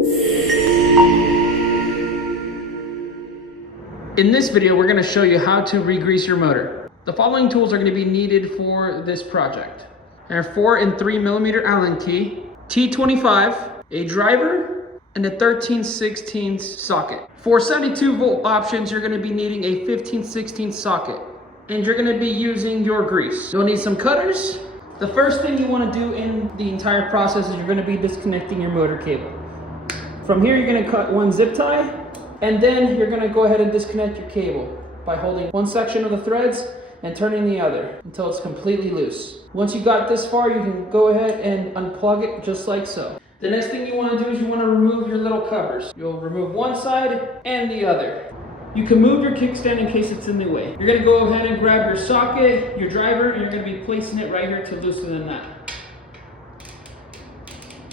In this video, we're going to show you how to regrease your motor. The following tools are going to be needed for this project. There are 4 and 3 millimeter Allen key, T25, a driver, and a 13/16 socket. For 72 volt options, you're going to be needing a 15/16 socket, and you're going to be using your grease. You'll need some cutters. The first thing you want to do in the entire process is you're going to be disconnecting your motor cable. From here, you're going to cut one zip tie, and then you're going to go ahead and disconnect your cable by holding one section of the threads and turning the other until it's completely loose. Once you got this far, you can go ahead and unplug it just like so. The next thing you want to do is you want to remove your little covers. You'll remove one side and the other. You can move your kickstand in case it's in the way. You're going to go ahead and grab your socket, your driver, and you're going to be placing it right here to loosen the nut.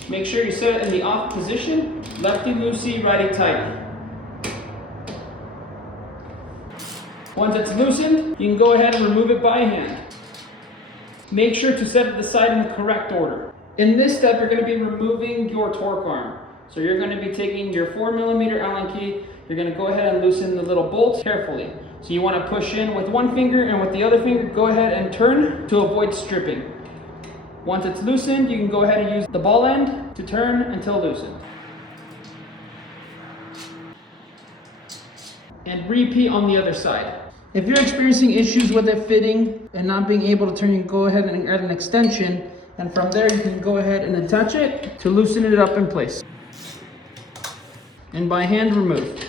Make sure you set it in the off position, lefty-loosey, righty-tighty. Once it's loosened, you can go ahead and remove it by hand. Make sure to set it aside in the correct order. In this step, you're going to be removing your torque arm. So you're going to be taking your 4 millimeter Allen key, you're going to go ahead and loosen the little bolts carefully. So you want to push in with one finger, and with the other finger, go ahead and turn to avoid stripping. Once it's loosened, you can go ahead and use the ball end to turn until loosened. And repeat on the other side. If you're experiencing issues with it fitting and not being able to turn, you can go ahead and add an extension, and from there you can go ahead and attach it to loosen it up in place. And by hand remove.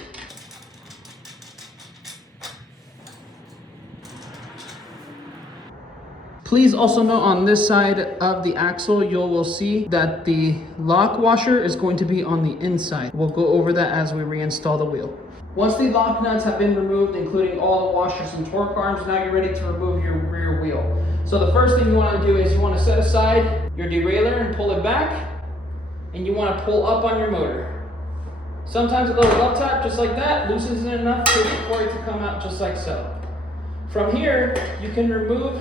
Please also note on this side of the axle, you will see that the lock washer is going to be on the inside. We'll go over that as we reinstall the wheel. Once the lock nuts have been removed, including all the washers and torque arms, now you're ready to remove your rear wheel. So the first thing you want to do is you want to set aside your derailleur and pull it back, and you want to pull up on your motor. Sometimes a little love tap just like that loosens it enough for it to come out just like so. From here, you can remove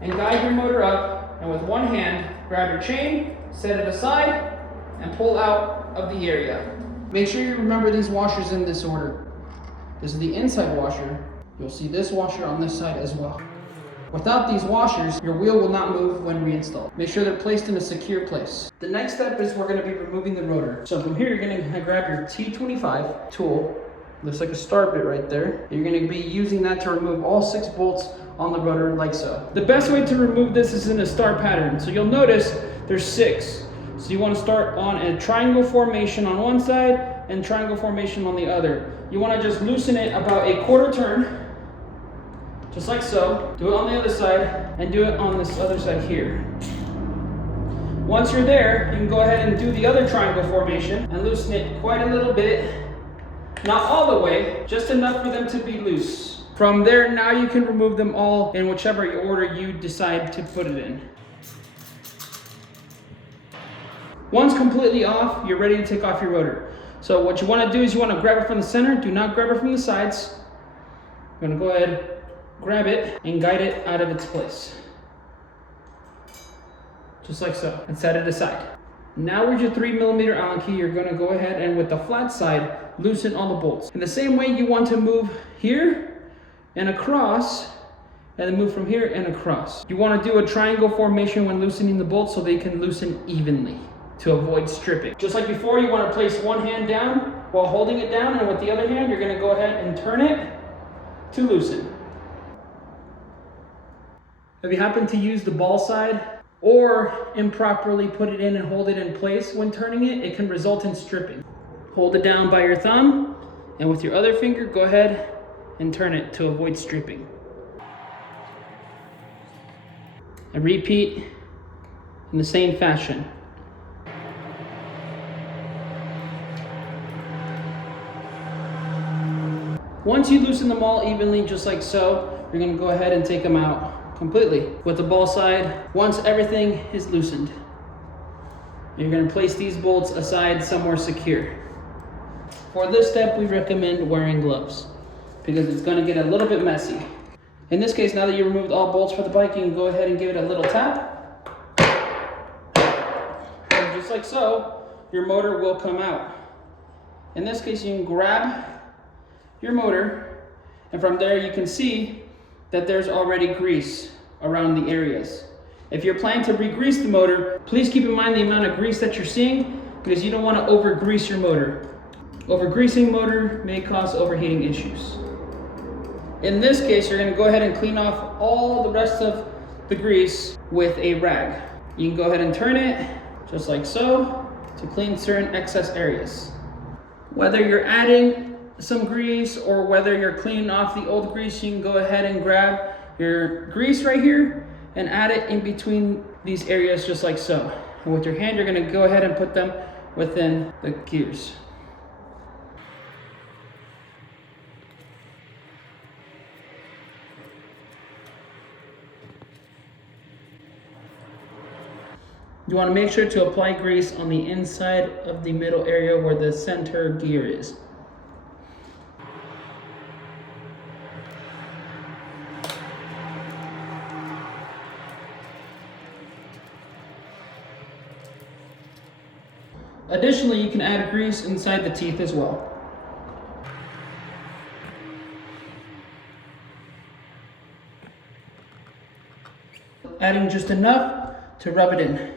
and guide your motor up, and with one hand, grab your chain, set it aside, and pull out of the area. Make sure you remember these washers in this order. This is the inside washer. You'll see this washer on this side as well. Without these washers, your wheel will not move when reinstalled. Make sure they're placed in a secure place. The next step is we're going to be removing the rotor. So from here, you're going to grab your T25 tool. Looks like a star bit right there. You're going to be using that to remove all 6 bolts on the rotor like so. The best way to remove this is in a star pattern. So you'll notice there's 6. So you want to start on a triangle formation on one side and triangle formation on the other. You want to just loosen it about a quarter turn, just like so. Do it on the other side and do it on this other side here. Once you're there, you can go ahead and do the other triangle formation and loosen it quite a little bit. Not all the way, just enough for them to be loose. From there, now you can remove them all in whichever order you decide to put it in. Once completely off, you're ready to take off your rotor. So what you want to do is you want to grab it from the center. Do not grab it from the sides. You're going to go ahead, grab it, and guide it out of its place. Just like so, and set it aside. Now with your 3 millimeter Allen key, you're going to go ahead and with the flat side, loosen all the bolts. In the same way, you want to move here and across, and then move from here and across. You want to do a triangle formation when loosening the bolts so they can loosen evenly to avoid stripping. Just like before, you want to place one hand down while holding it down, and with the other hand, you're going to go ahead and turn it to loosen. If you happen to use the ball side or improperly put it in and hold it in place when turning it, it can result in stripping. Hold it down by your thumb, and with your other finger, go ahead and turn it to avoid stripping. And repeat in the same fashion. Once you loosen them all evenly, just like so, you're going to go ahead and take them out completely with the ball side. Once everything is loosened, you're going to place these bolts aside somewhere secure. For this step, we recommend wearing gloves because it's going to get a little bit messy. In this case, now that you removed all bolts for the bike, you can go ahead and give it a little tap. And just like so, your motor will come out. In this case, you can grab your motor, and from there you can see that there's already grease around the areas. If you're planning to re-grease the motor, please keep in mind the amount of grease that you're seeing, because you don't want to over-grease your motor. Over-greasing motor may cause overheating issues. In this case, you're going to go ahead and clean off all the rest of the grease with a rag. You can go ahead and turn it just like so to clean certain excess areas. Whether you're adding some grease or whether you're cleaning off the old grease, you can go ahead and grab your grease right here and add it in between these areas just like so. And with your hand, you're going to go ahead and put them within the gears. You want to make sure to apply grease on the inside of the middle area where the center gear is. Additionally, you can add grease inside the teeth as well. Adding just enough to rub it in.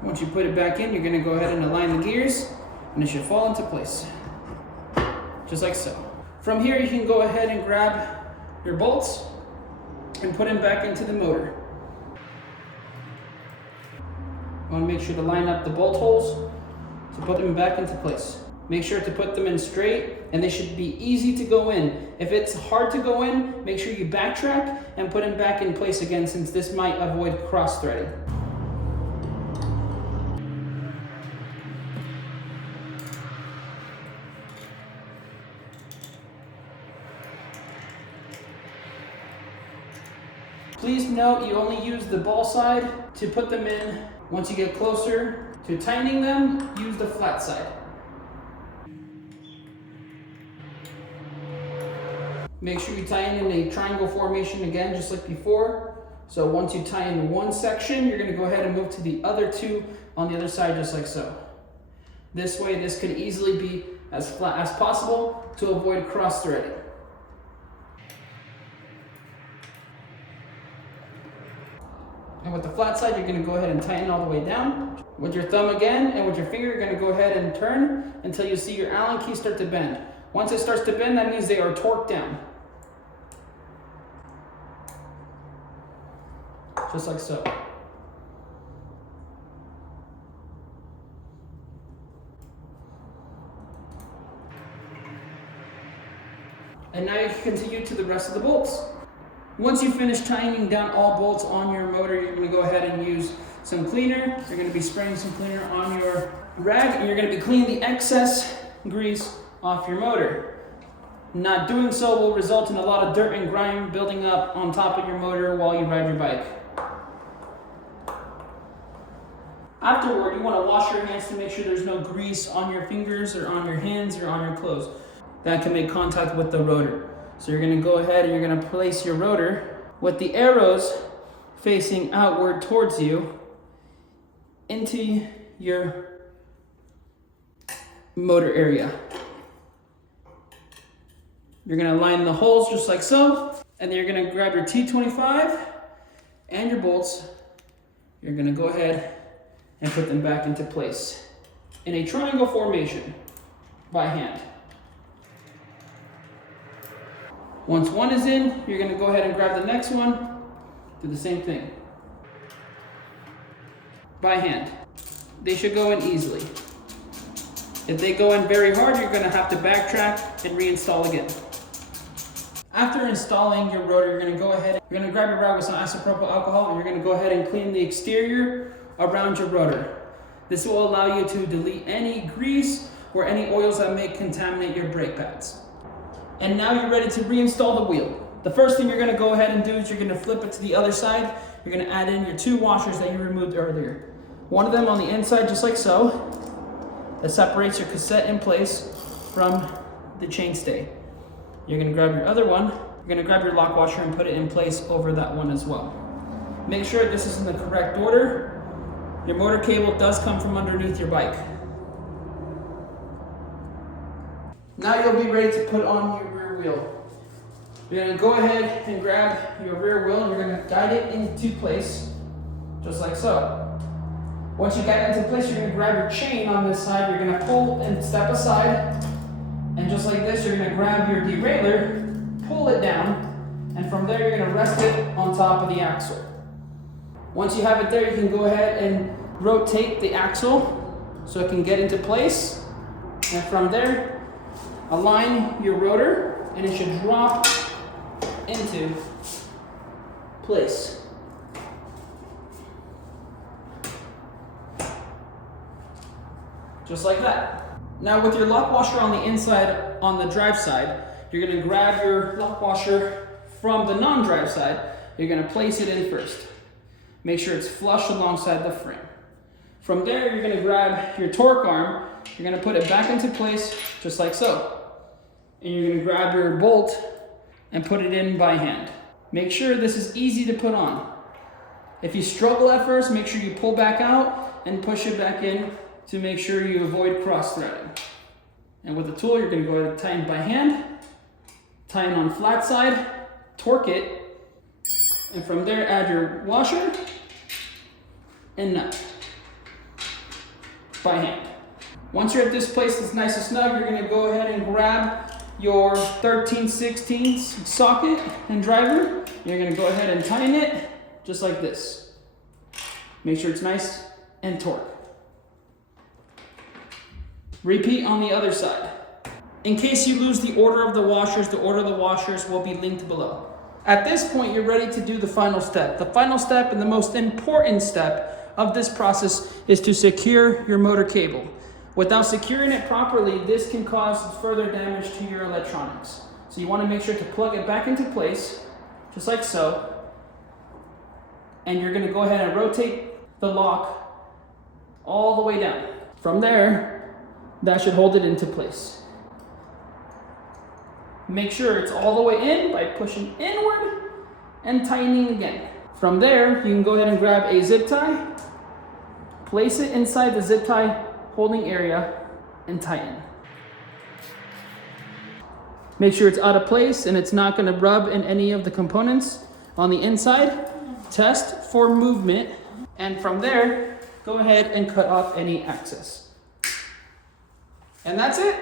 Once you put it back in, you're going to go ahead and align the gears, and it should fall into place. Just like so. From here, you can go ahead and grab your bolts and put them back into the motor. You want to make sure to line up the bolt holes to put them back into place. Make sure to put them in straight, and they should be easy to go in. If it's hard to go in, make sure you backtrack and put them back in place again, since this might avoid cross-threading. Please note you only use the ball side to put them in. Once you get closer to tightening them, use the flat side. Make sure you tighten in a triangle formation again, just like before. So once you tighten one section, you're going to go ahead and move to the other two on the other side, just like so. This way, this could easily be as flat as possible to avoid cross-threading. And with the flat side, you're going to go ahead and tighten all the way down. With your thumb again and with your finger, you're going to go ahead and turn until you see your Allen key start to bend. Once it starts to bend, that means they are torqued down. Just like so. And now you can continue to the rest of the bolts. Once you finish tightening down all bolts on your motor, you're going to go ahead and use some cleaner. You're going to be spraying some cleaner on your rag, and you're going to be cleaning the excess grease off your motor. Not doing so will result in a lot of dirt and grime building up on top of your motor while you ride your bike. Afterward, you want to wash your hands to make sure there's no grease on your fingers or on your hands or on your clothes. That can make contact with the rotor. So you're going to go ahead and you're going to place your rotor with the arrows facing outward towards you into your motor area. You're going to line the holes just like so, and then you're going to grab your T25 and your bolts. You're going to go ahead and put them back into place in a triangle formation by hand. Once one is in, you're going to go ahead and grab the next one, do the same thing. By hand. They should go in easily. If they go in very hard, you're going to have to backtrack and reinstall again. After installing your rotor, you're going to go ahead, you're going to grab your rag with some isopropyl alcohol, and you're going to go ahead and clean the exterior around your rotor. This will allow you to delete any grease or any oils that may contaminate your brake pads. And now you're ready to reinstall the wheel. The first thing you're gonna go ahead and do is you're gonna flip it to the other side. You're gonna add in your 2 washers that you removed earlier. One of them on the inside, just like so, that separates your cassette in place from the chainstay. You're gonna grab your other one, you're gonna grab your lock washer and put it in place over that one as well. Make sure this is in the correct order. Your motor cable does come from underneath your bike. Now you'll be ready to put on your rear wheel. You're gonna go ahead and grab your rear wheel and you're gonna guide it into place, just like so. Once you get it into place, you're gonna grab your chain on this side, you're gonna pull and step aside, and just like this, you're gonna grab your derailleur, pull it down, and from there, you're gonna rest it on top of the axle. Once you have it there, you can go ahead and rotate the axle so it can get into place, and from there, align your rotor, and it should drop into place. Just like that. Now with your lock washer on the inside, on the drive side, you're gonna grab your lock washer from the non-drive side. You're gonna place it in first. Make sure it's flush alongside the frame. From there, you're gonna grab your torque arm. You're gonna put it back into place, just like so. And you're gonna grab your bolt and put it in by hand. Make sure this is easy to put on. If you struggle at first, make sure you pull back out and push it back in to make sure you avoid cross-threading. And with the tool, you're gonna go ahead and tighten by hand, tighten on flat side, torque it, and from there add your washer and nut by hand. Once you're at this place that's nice and snug, you're gonna go ahead and grab your 13/16 socket and driver. You're gonna go ahead and tighten it just like this. Make sure it's nice and torque. Repeat on the other side. In case you lose the order of the washers will be linked below. At this point, you're ready to do the final step. The final step and the most important step of this process is to secure your motor cable. Without securing it properly, this can cause further damage to your electronics. So you want to make sure to plug it back into place, just like so. And you're going to go ahead and rotate the lock all the way down. From there, that should hold it into place. Make sure it's all the way in by pushing inward and tightening again. From there, you can go ahead and grab a zip tie, place it inside the zip tie holding area, and tighten. Make sure it's out of place and it's not going to rub in any of the components on the inside. Test for movement, and from there, go ahead and cut off any excess. And that's it.